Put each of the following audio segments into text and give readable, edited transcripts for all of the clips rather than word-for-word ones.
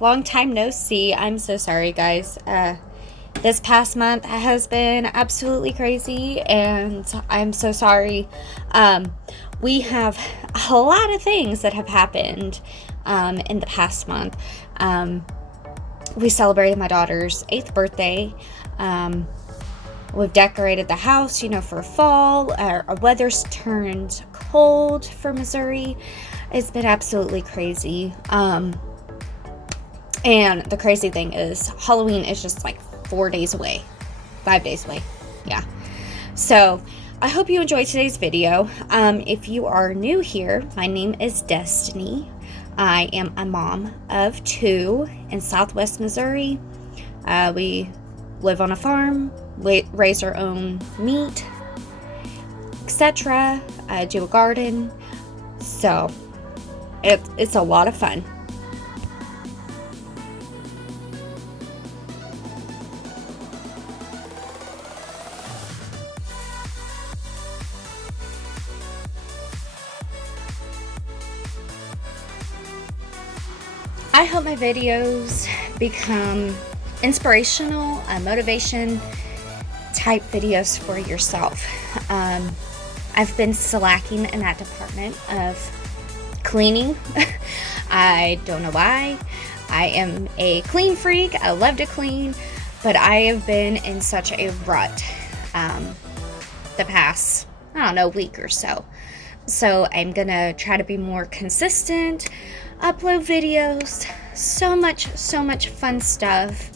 Long time no see. I'm so sorry, guys. This past month has been absolutely crazy, and I'm so sorry. We have a lot of things that have happened in the past month. We celebrated my daughter's 8th birthday. We've decorated the house, for fall. Our weather's turned cold for Missouri. It's been absolutely crazy. And the crazy thing is, Halloween is just like 4 days away. 5 days away. Yeah. So, I hope you enjoyed today's video. If you are new here, my name is Destiny. I am a mom of 2 in Southwest Missouri. We live on a farm, we raise our own meat, etc. Do a garden. So, it's a lot of fun. I hope my videos become inspirational, motivation type videos for yourself. I've been slacking in that department of cleaning. I don't know why. I am a clean freak. I love to clean, but I have been in such a rut the past, week or so. So I'm gonna try to be more consistent, upload videos, so much fun stuff.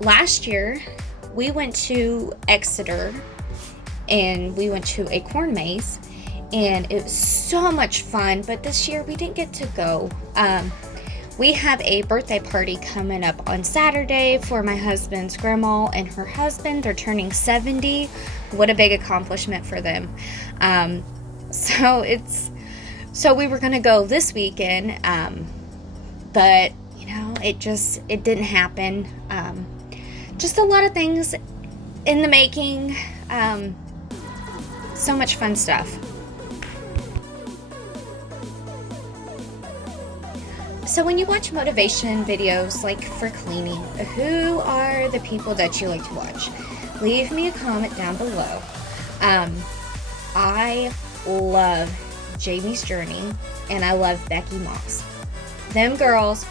Last year we went to Exeter and we went to a corn maze, and it was so much fun, but this year we didn't get to go. We have a birthday party coming up on Saturday for my husband's grandma and her husband. They're turning 70. What a big accomplishment for them. So we were going to go this weekend, but, it didn't happen. Just a lot of things in the making. So much fun stuff. So when you watch motivation videos like for cleaning, who are the people that you like to watch? Leave me a comment down below. I love Jamie's Journey, and I love Becky Moss. Them girls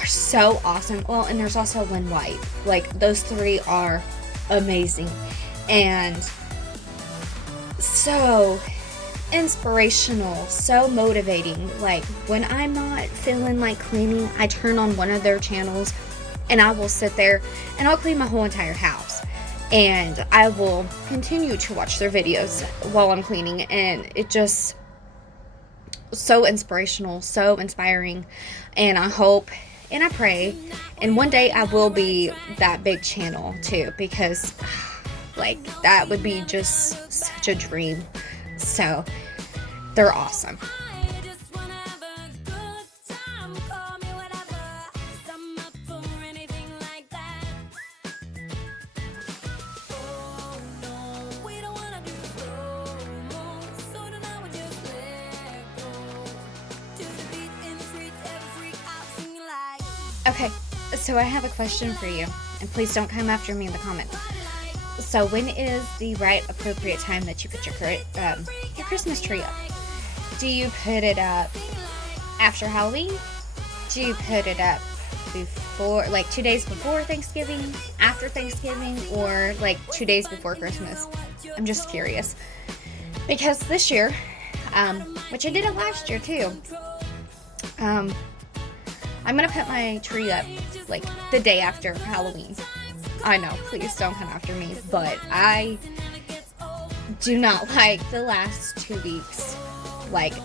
are so awesome. Well, and there's also Lynn White. Like, those 3 are amazing and so inspirational, so motivating. Like, when I'm not feeling like cleaning, I turn on one of their channels and I will sit there and I'll clean my whole entire house. And I will continue to watch their videos while I'm cleaning, and it just so inspirational, so inspiring. And I hope and I pray, and one day I will be that big channel too, because that would be just such a dream. So they're awesome. Okay, so I have a question for you, and please don't come after me in the comments. So when is the right appropriate time that you put your Christmas tree up? Do you put it up after Halloween? Do you put it up before, 2 days before Thanksgiving, after Thanksgiving, or 2 days before Christmas? I'm just curious. Because this year, which I did it last year too, I'm going to put my tree up, the day after Halloween. I know, please don't come after me, but I do not like the last 2 weeks. I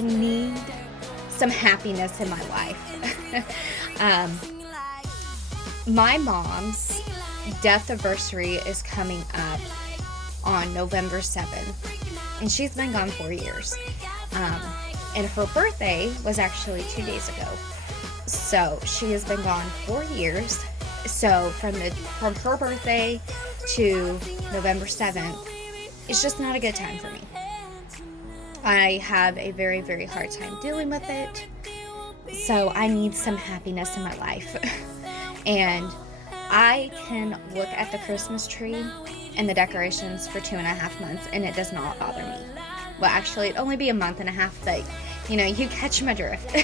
need some happiness in my life. My mom's death anniversary is coming up on November 7th, and she's been gone 4 years. And her birthday was actually 2 days ago. So she has been gone 4 years. So from her birthday to November 7th, it's just not a good time for me. I have a very, very hard time dealing with it. So I need some happiness in my life. And I can look at the Christmas tree and the decorations for 2.5 months and it does not bother me. Well, actually, it'd only be a month and a half, but you catch my drift.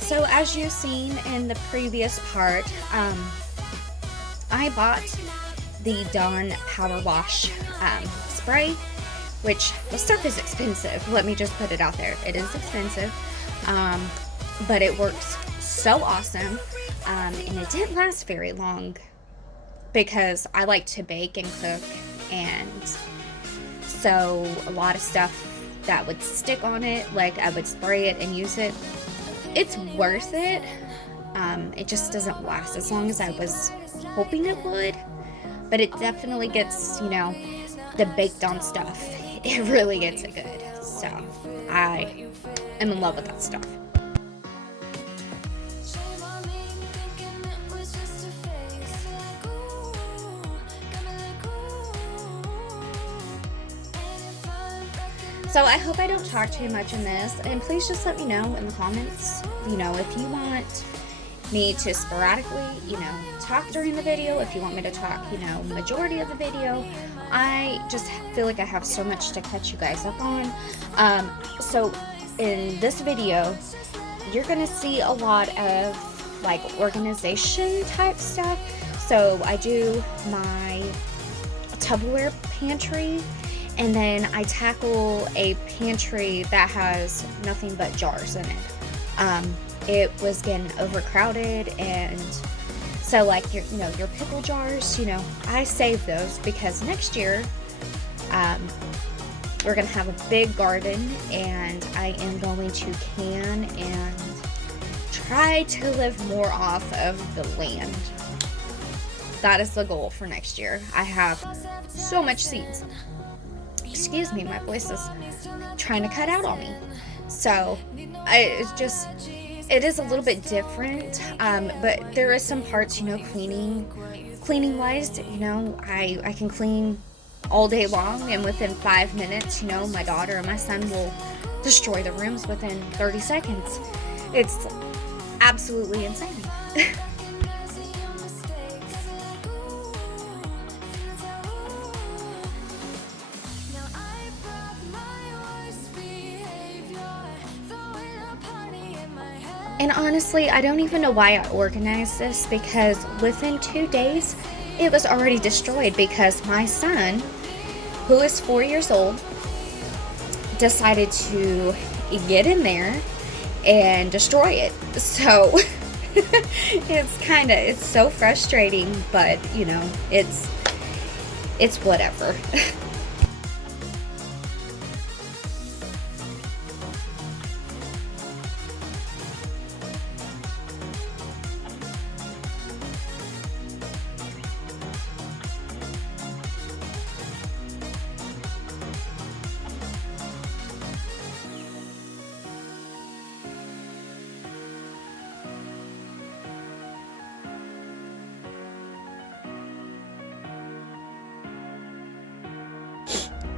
So as you've seen in the previous part, I bought the Dawn Power Wash spray, which the stuff is expensive. Let me just put it out there. It is expensive, but it works so awesome, and it didn't last very long because I like to bake and cook, and so a lot of stuff that would stick on it, like I would spray it and use it. It's worth it. It just doesn't last as long as I was hoping it would, but it definitely gets, the baked on stuff. It really gets it good. So I am in love with that stuff. So I hope I don't talk too much in this, and please just let me know in the comments, if you want me to sporadically, talk during the video, if you want me to talk, majority of the video. I just feel like I have so much to catch you guys up on. So in this video, you're gonna see a lot of like organization type stuff. So I do my Tupperware pantry, and then I tackle a pantry that has nothing but jars in it. It was getting overcrowded, and so like your pickle jars, I save those because next year we're gonna have a big garden, and I am going to can and try to live more off of the land. That is the goal for next year. I have so much seeds. Excuse me, my voice is trying to cut out on me. So it is a little bit different, but there is some parts, cleaning wise, I can clean all day long, and within 5 minutes, my daughter and my son will destroy the rooms within 30 seconds. It's absolutely insane. And honestly, I don't even know why I organized this, because within 2 days, it was already destroyed because my son, who is 4 years old, decided to get in there and destroy it. So it's so frustrating, but it's whatever.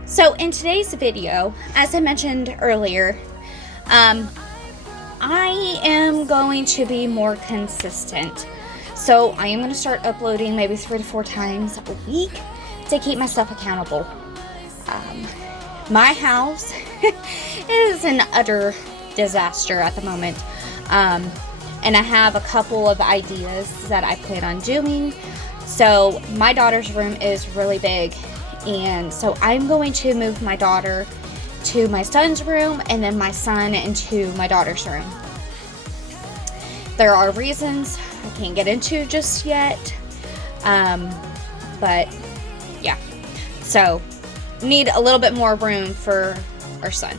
So in today's video, as I mentioned earlier, I am going to be more consistent. So I am going to start uploading maybe 3 to 4 times a week to keep myself accountable. My house is an utter disaster at the moment. And I have a couple of ideas that I plan on doing. So my daughter's room is really big, and so I'm going to move my daughter to my son's room, and then my son into my daughter's room. There are reasons I can't get into just yet, but yeah, so need a little bit more room for our son.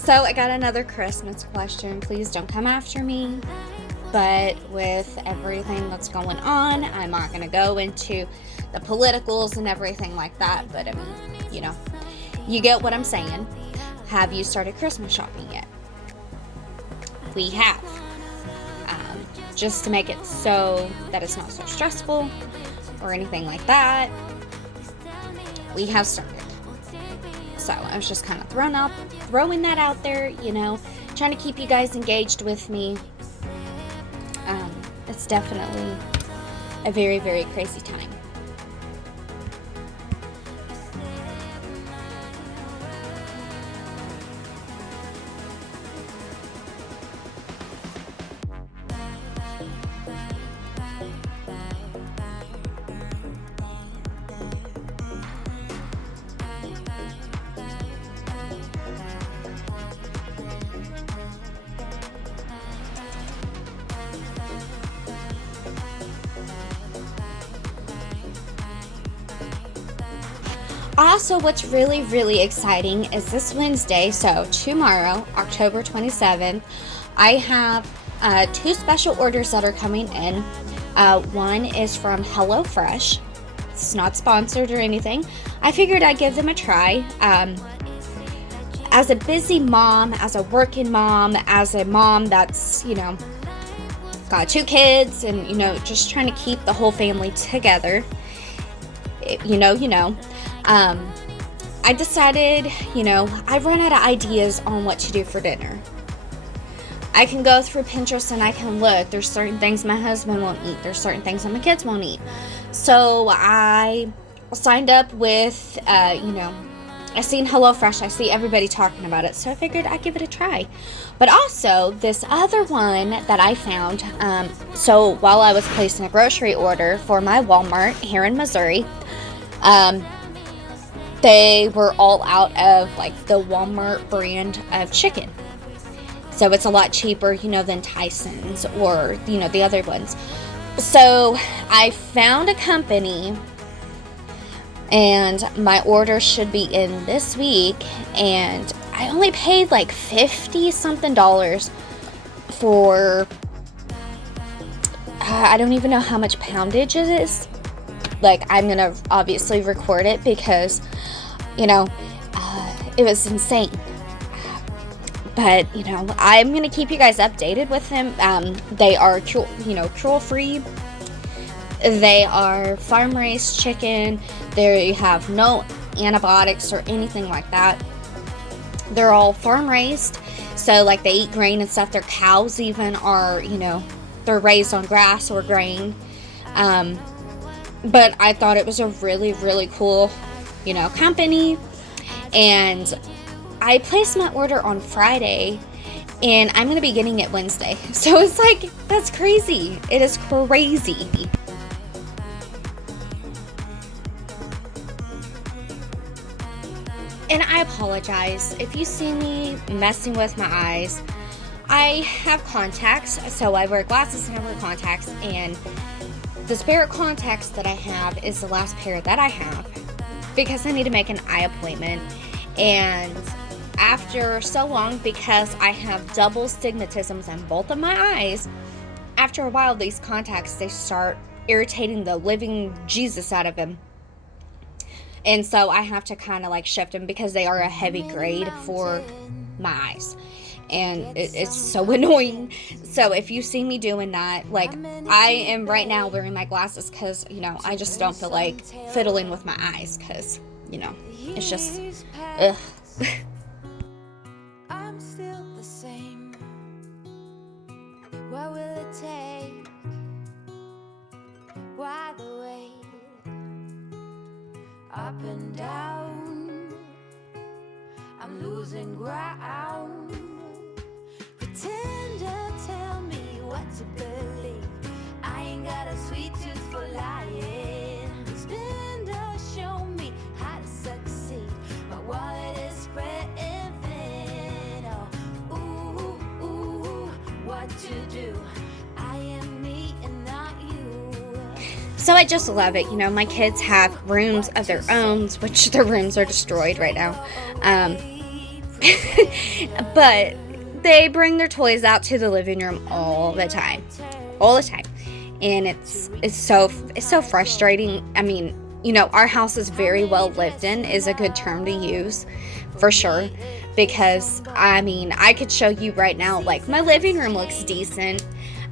So I got another Christmas question. Please don't come after me. But with everything that's going on, I'm not going to go into the politicals and everything like that. But I mean, you get what I'm saying. Have you started Christmas shopping yet? We have. Just to make it so that it's not so stressful or anything like that. We have started. So I was just kind of throwing that out there, trying to keep you guys engaged with me. It's definitely a very, very crazy time. Also, what's really, really exciting is this Wednesday, so tomorrow, October 27th, I have 2 special orders that are coming in. One is from HelloFresh. It's not sponsored or anything. I figured I'd give them a try. As a busy mom, as a working mom, as a mom that's, got 2 kids and, just trying to keep the whole family together, I decided, I run out of ideas on what to do for dinner. I can go through Pinterest and I can look. There's certain things my husband won't eat. There's certain things that my kids won't eat. So I signed up with, I seen HelloFresh. I see everybody talking about it. So I figured I'd give it a try. But also, this other one that I found, so while I was placing a grocery order for my Walmart here in Missouri, they were all out of the Walmart brand of chicken. So it's a lot cheaper, than Tyson's or, the other ones. So I found a company and my order should be in this week, and I only paid $50 something for, I don't even know how much poundage it is. I'm gonna obviously record it because, it was insane. But, I'm gonna keep you guys updated with them. They are, cruel-free. They are farm-raised chicken. They have no antibiotics or anything like that. They're all farm-raised. So, they eat grain and stuff. Their cows even are, they're raised on grass or grain. But I thought it was a really, really cool, company. And I placed my order on Friday, and I'm going to be getting it Wednesday. So it's that's crazy. It is crazy. And I apologize if you see me messing with my eyes. I have contacts, so I wear glasses and I wear contacts, and the spare contacts that I have is the last pair that I have because I need to make an eye appointment. And after so long, because I have double stigmatisms in both of my eyes, after a while these contacts, they start irritating the living Jesus out of them. And so I have to kind of shift them because they are a heavy grade for my eyes. And it's so annoying. So if you see me doing that, I am right now wearing my glasses because, I just don't feel like fiddling with my eyes because, it's just, ugh. I'm still the same. What will it take? Why the wait? Up and down, I'm losing ground. Pretend to tell me what to believe. I ain't got a sweet tooth for lying. Spend or show me how to succeed. My wallet is spreading thin. Oh, ooh, what to do? I am me and not you. So I just love it. My kids have rooms of their own, which their rooms are destroyed right now. But they bring their toys out to the living room all the time. All the time. And it's so frustrating. I mean, our house is very well lived in is a good term to use for sure, because I could show you right now, like, my living room looks decent.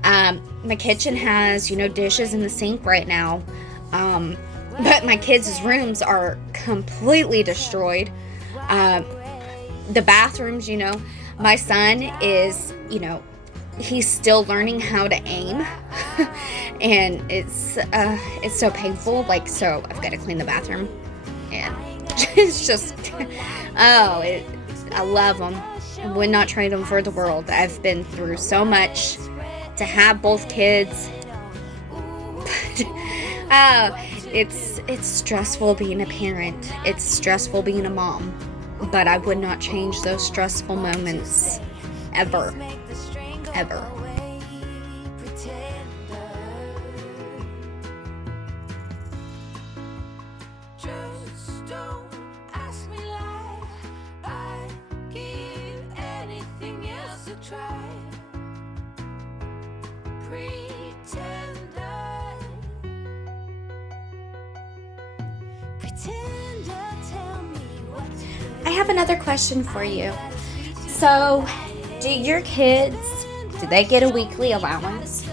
My kitchen has dishes in the sink right now, but my kids' rooms are completely destroyed. The bathrooms, my son is he's still learning how to aim. And it's so painful. Like, so I've got to clean the bathroom, and it's just I love them. Would not trade them for the world. I've been through so much to have both kids. It's stressful being a parent. It's stressful being a mom, but I would not change those stressful moments ever. I have another question for you. So, do your kids, do they get a weekly allowance?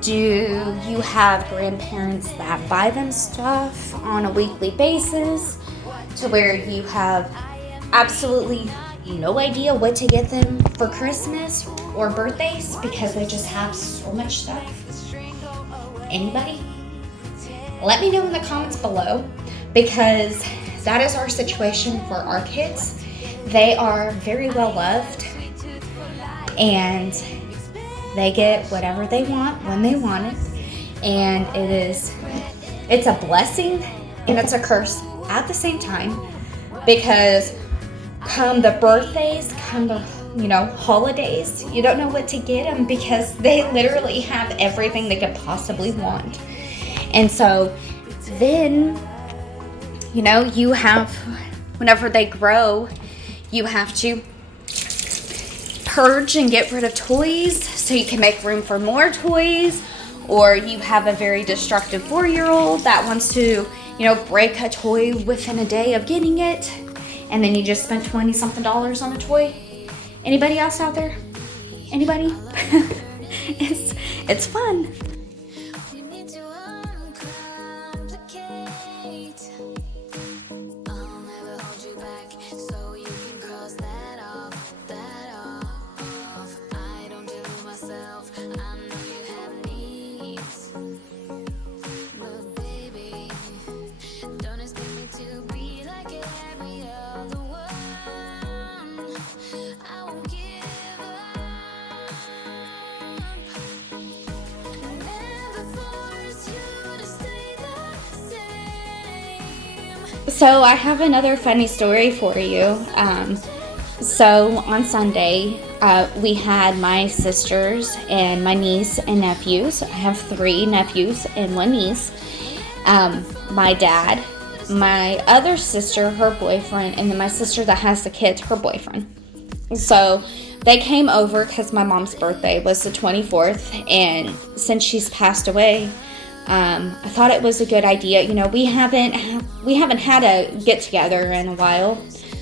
Do you have grandparents that buy them stuff on a weekly basis to where you have absolutely no idea what to get them for Christmas or birthdays because they just have so much stuff? Anybody? Let me know in the comments below, because that is our situation for our kids. They are very well loved, and they get whatever they want when they want it. And it's a blessing and it's a curse at the same time, because come the birthdays, come the holidays, you don't know what to get them because they literally have everything they could possibly want. And so then you have, whenever they grow, you have to purge and get rid of toys so you can make room for more toys. Or you have a very destructive 4-year-old that wants to, break a toy within a day of getting it, and then you just spent $20-something on a toy. Anybody else out there? Anybody? It's fun. So I have another funny story for you. So on Sunday, we had my sisters and my niece and nephews. I have 3 nephews and 1 niece. My dad, my other sister, her boyfriend, and then my sister that has the kids, her boyfriend. So they came over because my mom's birthday was the 24th, and since she's passed away, I thought it was a good idea. We haven't had a get together in a while,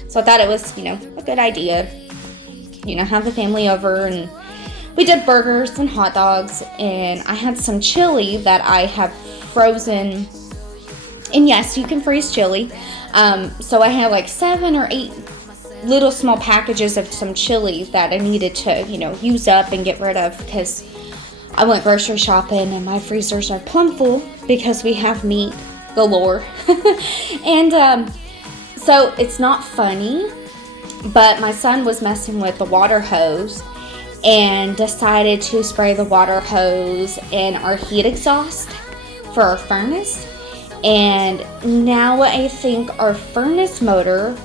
so I thought it was a good idea. Have the family over, and we did burgers and hot dogs, and I had some chili that I have frozen. And yes, you can freeze chili. So I had like 7 or 8 little small packages of some chili that I needed to use up and get rid of, because I went grocery shopping and my freezers are plumb full because we have meat galore. And so it's not funny, but my son was messing with the water hose and decided to spray the water hose in our heat exhaust for our furnace. And now I think our furnace motor,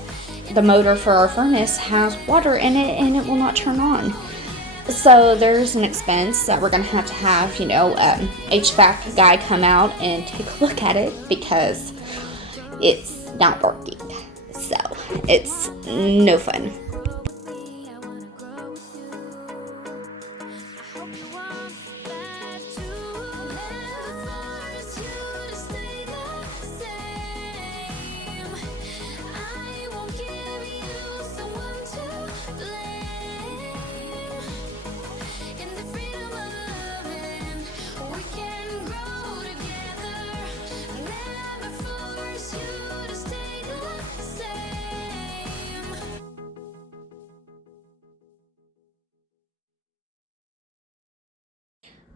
the motor for our furnace, has water in it and it will not turn on. So there's an expense that we're going to have, HVAC guy come out and take a look at it because it's not working. So it's no fun.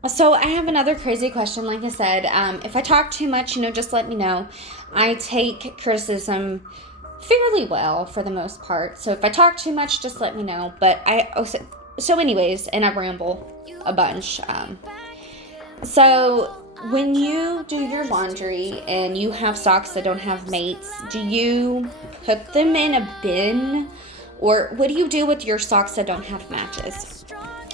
So I have another crazy question. Like I said, if I talk too much, just let me know. I take criticism fairly well for the most part. So if I talk too much, just let me know. But I also, so anyways, and I ramble a bunch. So when you do your laundry and you have socks that don't have mates, do you put them in a bin? Or what do you do with your socks that don't have matches?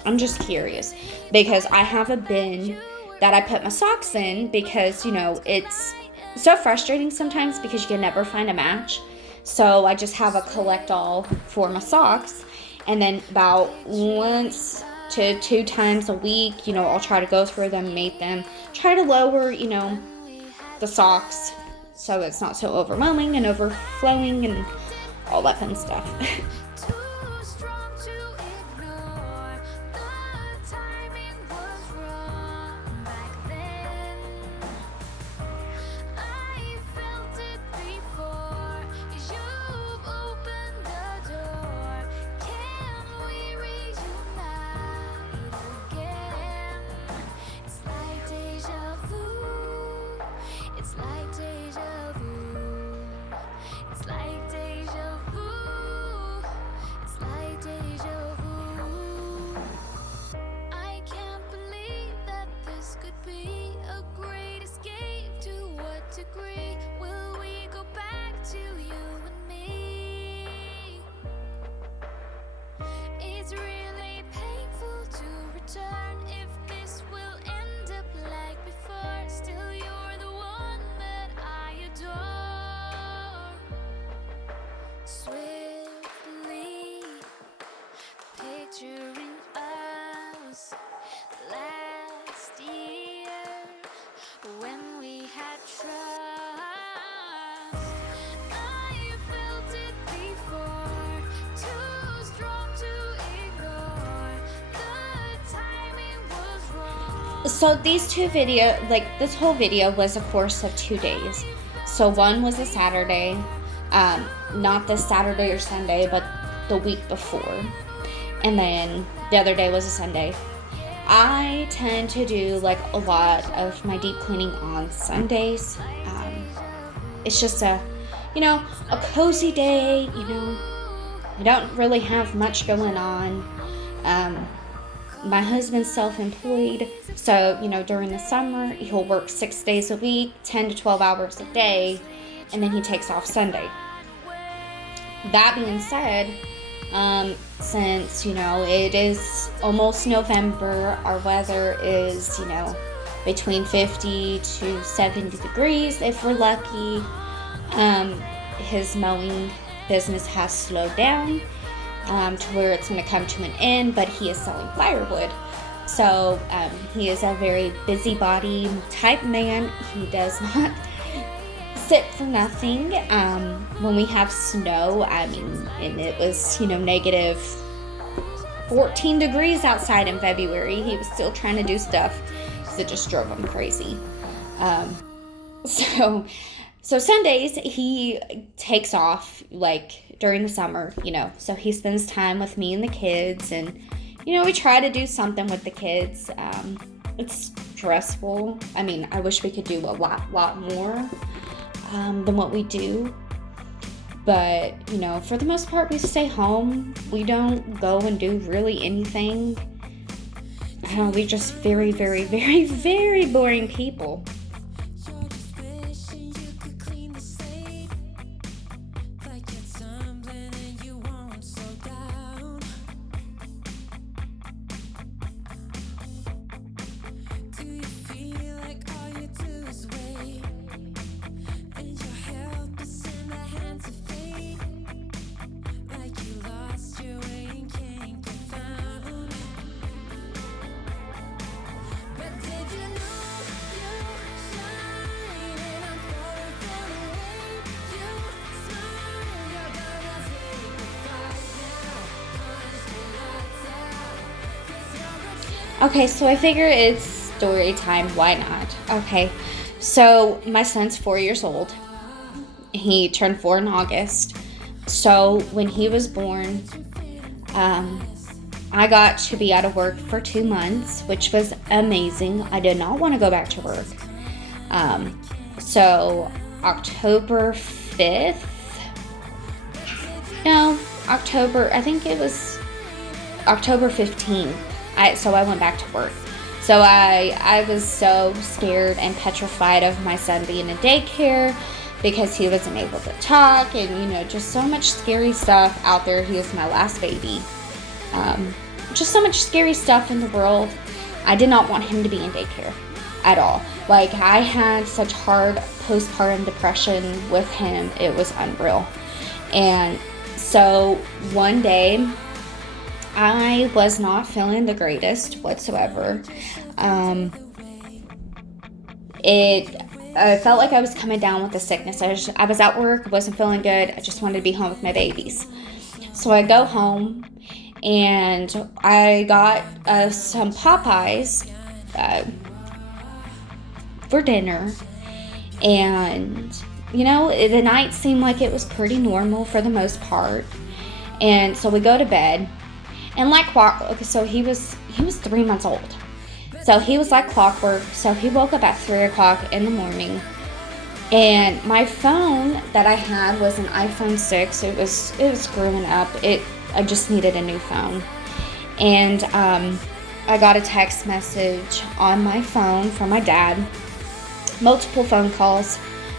I'm just curious because I have a bin that I put my socks in because, it's so frustrating sometimes because you can never find a match. So I just have a collect all for my socks. And then about once to 2 times a week, I'll try to go through them, mate them, try to lower, the socks so it's not so overwhelming and overflowing and all that fun stuff. Degree, will we go back to you and me? It's really painful to return if this will end up like before. Still, you're the one that I adore. Swiftly picturing us last year when we had trust. I felt it before, too strong to ignore. The timing was wrong. So these this whole video was a course of 2 days. So one was a Saturday, not this Saturday or Sunday, but the week before. And then the other day was a Sunday. I tend to do like a lot of my deep cleaning on Sundays. It's just a cozy day, I don't really have much going on. My husband's self-employed, so, during the summer, he'll work 6 days a week, 10 to 12 hours a day, and then he takes off Sunday. That being said, since, it is almost November, our weather is, between 50 to 70 degrees if we're lucky. His mowing business has slowed down to where it's going to come to an end, but he is selling firewood. So he is a very busybody type man. He does not sit for nothing. When we have snow, and it was, negative 14 degrees outside in February, he was still trying to do stuff because it just drove him crazy. So Sundays he takes off like during the summer, so he spends time with me and the kids, and we try to do something with the kids. It's stressful. I wish we could do a lot more than what we do. But, for the most part, we stay home. We don't go and do really anything. We're just very, very, very, very boring people. Okay, so I figure it's story time. Why not? Okay, so my son's 4 years old. He turned 4 in August. So when he was born, I got to be out of work for 2 months, which was amazing. I did not want to go back to work. So October 5th, I think it was October 15th. So I went back to work. So I was so scared and petrified of my son being in daycare because he wasn't able to talk, and just so much scary stuff out there. He was my last baby. Just so much scary stuff in the world. I did not want him to be in daycare at all. Like, I had such hard postpartum depression with him. It was unreal. And so one day, I was not feeling the greatest whatsoever. I felt like I was coming down with a sickness. I was at work, wasn't feeling good. I just wanted to be home with my babies. So I go home, and I got some Popeyes for dinner. And, the night seemed like it was pretty normal for the most part. And so we go to bed. And like clockwork, so he was 3 months old. So he was like clockwork. So he woke up at 3 o'clock in the morning. And my phone that I had was an iPhone 6. It was screwing up. I just needed a new phone. And I got a text message on my phone from my dad. Multiple phone calls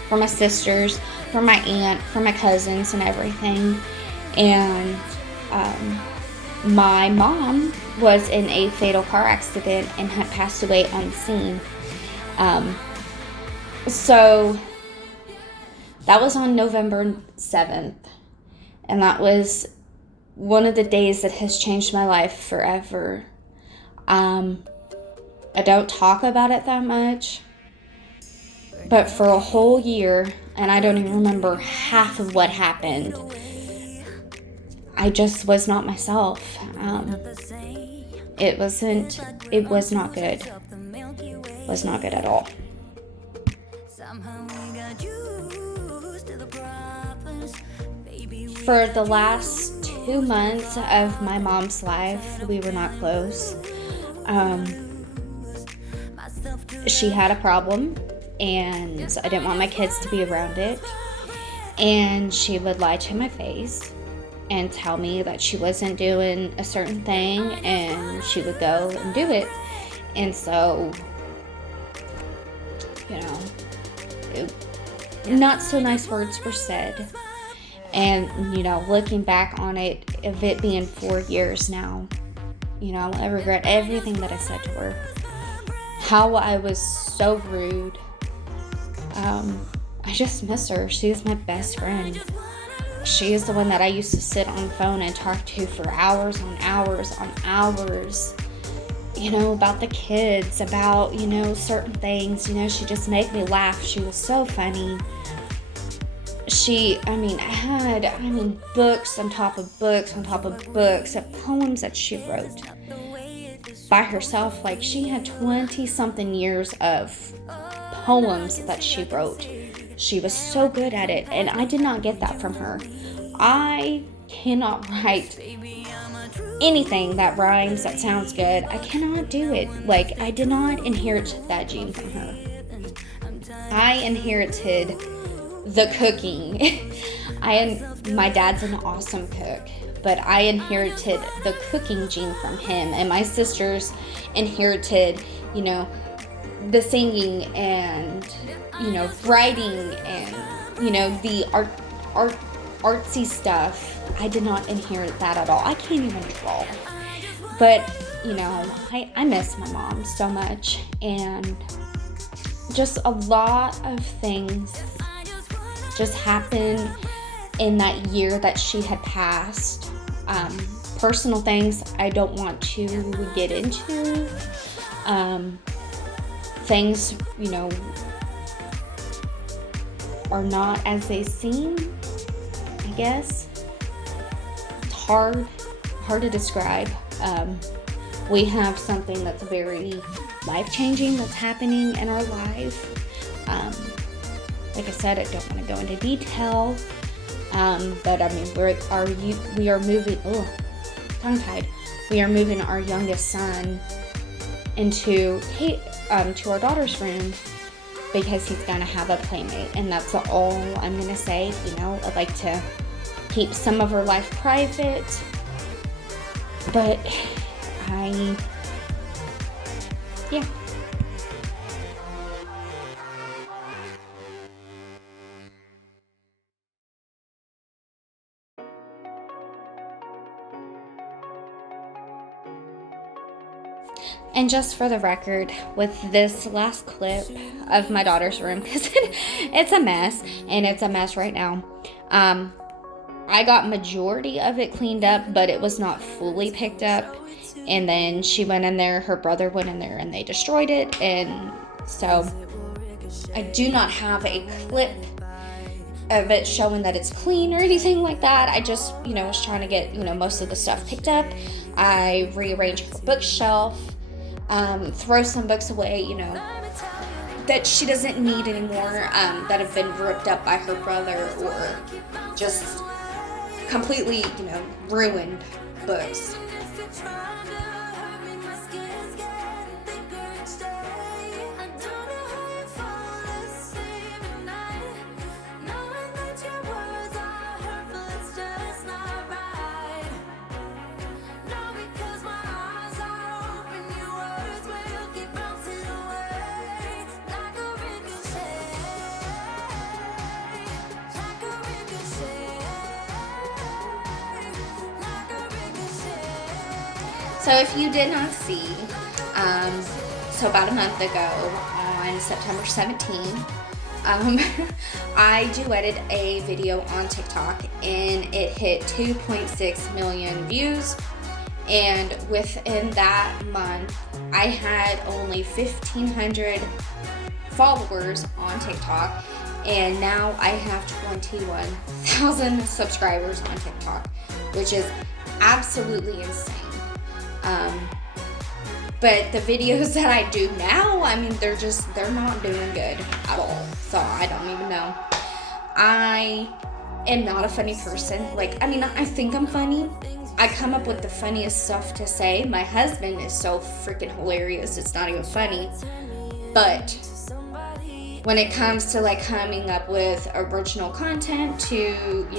from my sisters, from my aunt, from my cousins, and everything. And my mom was in a fatal car accident and had passed away on the scene. So that was on November 7th. And that was one of the days that has changed my life forever. I don't talk about it that much. But for a whole year, and I don't even remember half of what happened, I just was not myself. It was not good. It was not good at all. For the last 2 months of my mom's life, we were not close. She had a problem, and I didn't want my kids to be around it. And she would lie to my face and tell me that she wasn't doing a certain thing, and she would go and do it. And so, not so nice words were said. And, looking back on it, of it being 4 years now, I regret everything that I said to her. How I was so rude. I just miss her. She's my best friend. She is the one that I used to sit on the phone and talk to for hours on hours on hours, about the kids, about, certain things. She just made me laugh. She was so funny. I had books on top of books on top of books of poems that she wrote by herself. Like, she had 20-something years of poems that she wrote. She was so good at it, and I did not get that from her. I cannot write anything that rhymes, that sounds good. I cannot do it. Like, I did not inherit that gene from her. I inherited the cooking. My dad's an awesome cook, but I inherited the cooking gene from him, and my sisters inherited, the singing and, writing and, the artsy stuff. I did not inherit that at all. I can't even draw. But, I miss my mom so much, and just a lot of things just happened in that year that she had passed. Personal things I don't want to get into. Things, are not as they seem, I guess. It's hard to describe. We have something that's very life-changing that's happening in our life. Like I said, I don't want to go into detail, but we are moving. tongue-tied. We are moving our youngest son into to our daughter's room because he's gonna have a playmate, and that's all I'm gonna say. You know, I'd like to keep some of her life private, but yeah. And just for the record, with this last clip of my daughter's room, because it's a mess, and it's a mess right now, I got majority of it cleaned up, but it was not fully picked up. And then she went in there, her brother went in there, and they destroyed it. And so I do not have a clip of it showing that it's clean or anything like that. I just, was trying to get, most of the stuff picked up. I rearranged her bookshelf, throw some books away, that she doesn't need anymore, that have been ripped up by her brother or just completely, ruined books. So if you did not see, so about a month ago on September 17th, I duetted a video on TikTok, and it hit 2.6 million views. And within that month, I had only 1,500 followers on TikTok, and now I have 21,000 subscribers on TikTok, which is absolutely insane. But the videos that I do now, they're not doing good at all. So I don't even know. I am not a funny person. I think I'm funny. I come up with the funniest stuff to say. My husband is so freaking hilarious, it's not even funny. But when it comes to coming up with original content to,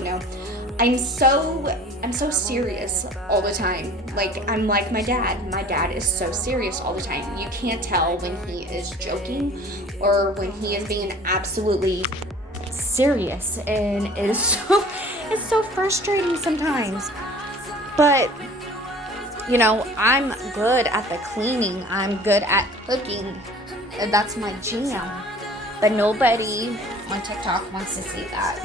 I'm so serious all the time. I'm like my dad. My dad is so serious all the time. You can't tell when he is joking or when he is being absolutely serious, and it's so frustrating sometimes. But I'm good at the cleaning. I'm good at cooking. That's my jam. But nobody on TikTok wants to see that.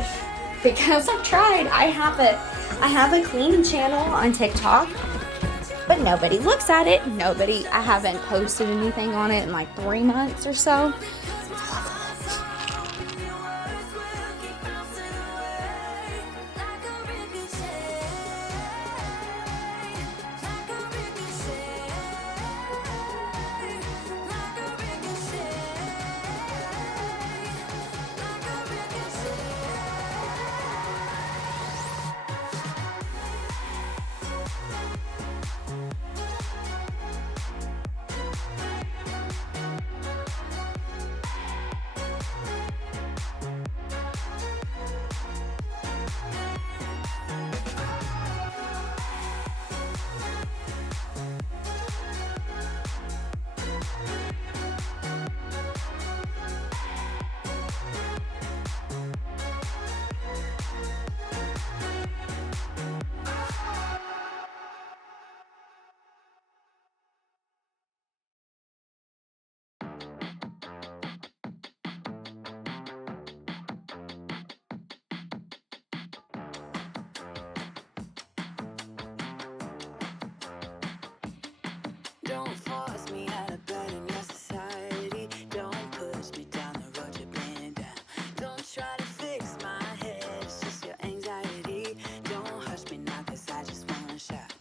Because I've tried. I have a cleaning channel on TikTok, but nobody looks at it. I haven't posted anything on it in 3 months or so. Don't force me out of bed in your society. Don't push me down the road you're planning down. Don't try to fix my head, it's just your anxiety. Don't hush me now, cause I just wanna shout.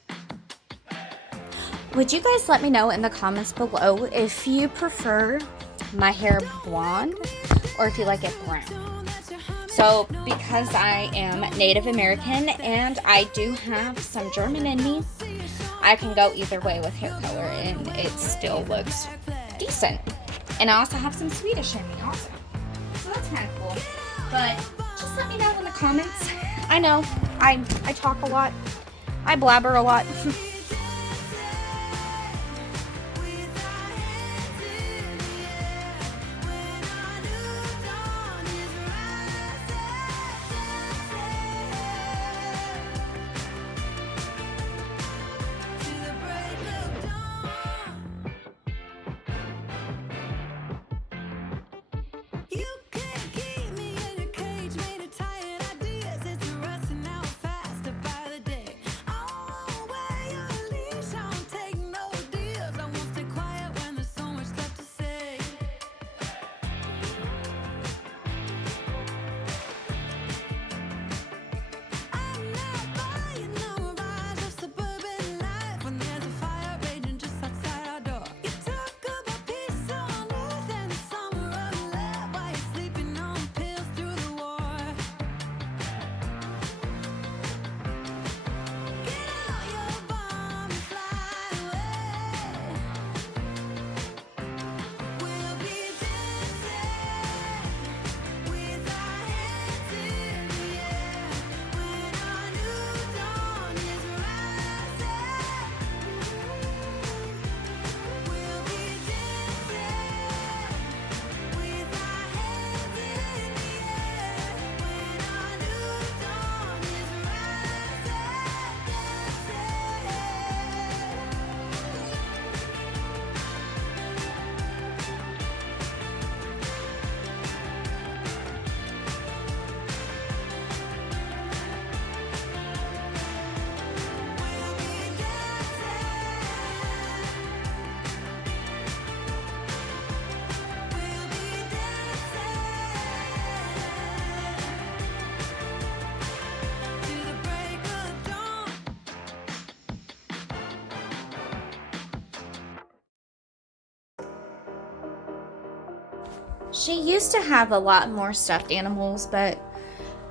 Would you guys let me know in the comments below if you prefer my hair blonde or if you like it brown? So because I am Native American and I do have some German in me, I can go either way with hair color and it still looks decent. And I also have some Swedish in me also. So that's kind of cool. But just let me know in the comments. I know, I talk a lot. I blabber a lot. She used to have a lot more stuffed animals, but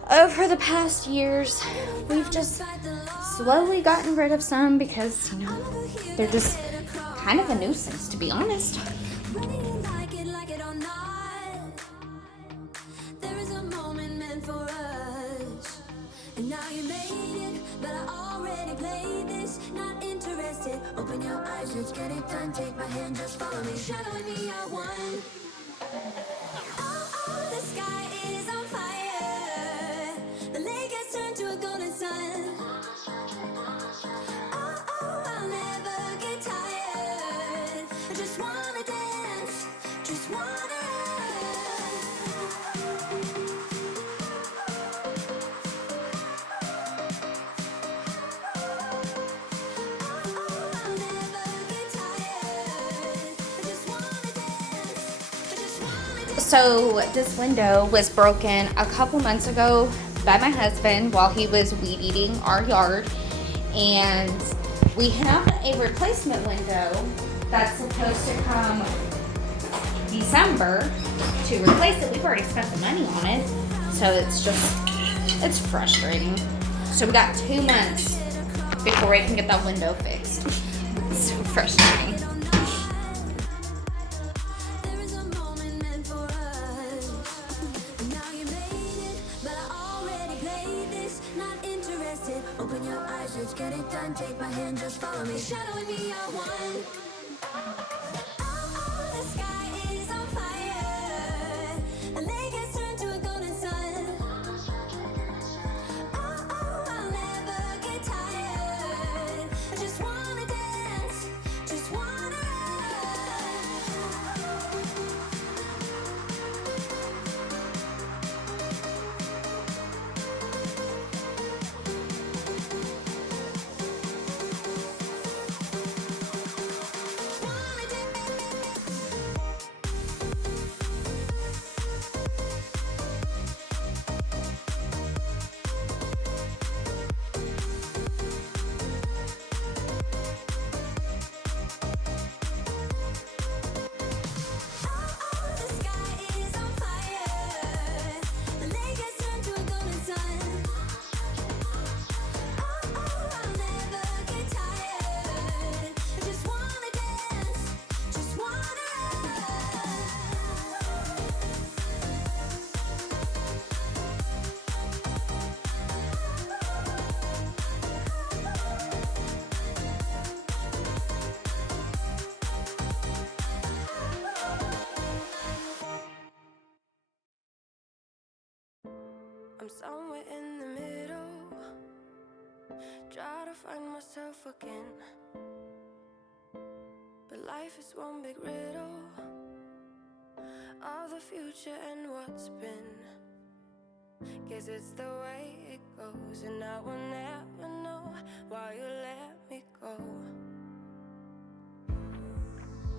over the past years, we've just slowly gotten rid of some because, you know, they're just kind of a nuisance, to be honest. Open your eyes, let's get it done. Take my hand, just follow me. Shadowing me, I won. Oh, the sky is on fire. The lake has turned to a golden sun. Oh, I'll never get tired. I just wanna dance, just wanna. So this window was broken a couple months ago by my husband while he was weed eating our yard, and we have a replacement window that's supposed to come December to replace it. We've already spent the money on it, so it's frustrating. So we got 2 months before we can get that window fixed. It's so frustrating. Open your eyes, let's get it done. Take my hand, just follow me. Shadowing me, I won. Oh, the sky is on fire. The lake has turned to a golden sun. Oh, I'll never get tired. I just wanna dance, just wanna. Wanna dance. I'm somewhere in the middle, try to find myself again. But life is one big riddle of the future and what's been. Guess it's the way it goes, and I will never know why you let me go.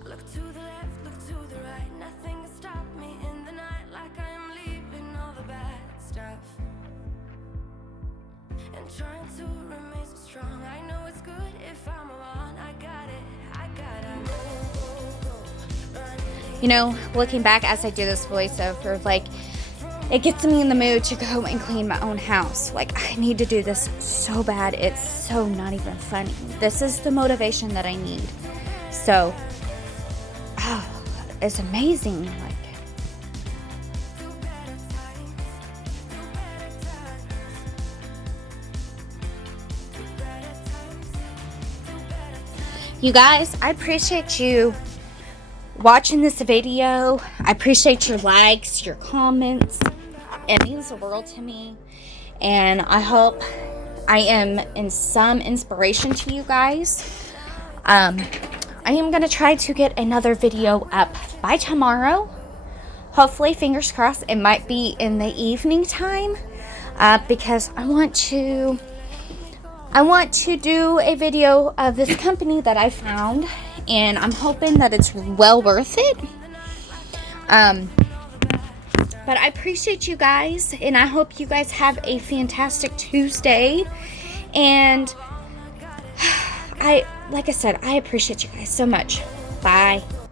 Look to the left, look to the right, nothing can stop me in the night, like I am leaving all the bad stuff and trying to remain so strong. I know it's good if I'm alone. I gotta go, run. You know, looking back as I do this voiceover, like, it gets me in the mood to go and clean my own house. Like, I need to do this so bad. It's so not even funny. This is the motivation that I need. So, it's amazing. Like, you guys, I appreciate you watching this video. I appreciate your likes, your comments. It means the world to me. And I hope I am in some inspiration to you guys. I am going to try to get another video up by tomorrow. Hopefully, fingers crossed, it might be in the evening time. Because I want to do a video of this company that I found, and I'm hoping that it's well worth it. But I appreciate you guys, and I hope you guys have a fantastic Tuesday. And like I said, I appreciate you guys so much. Bye.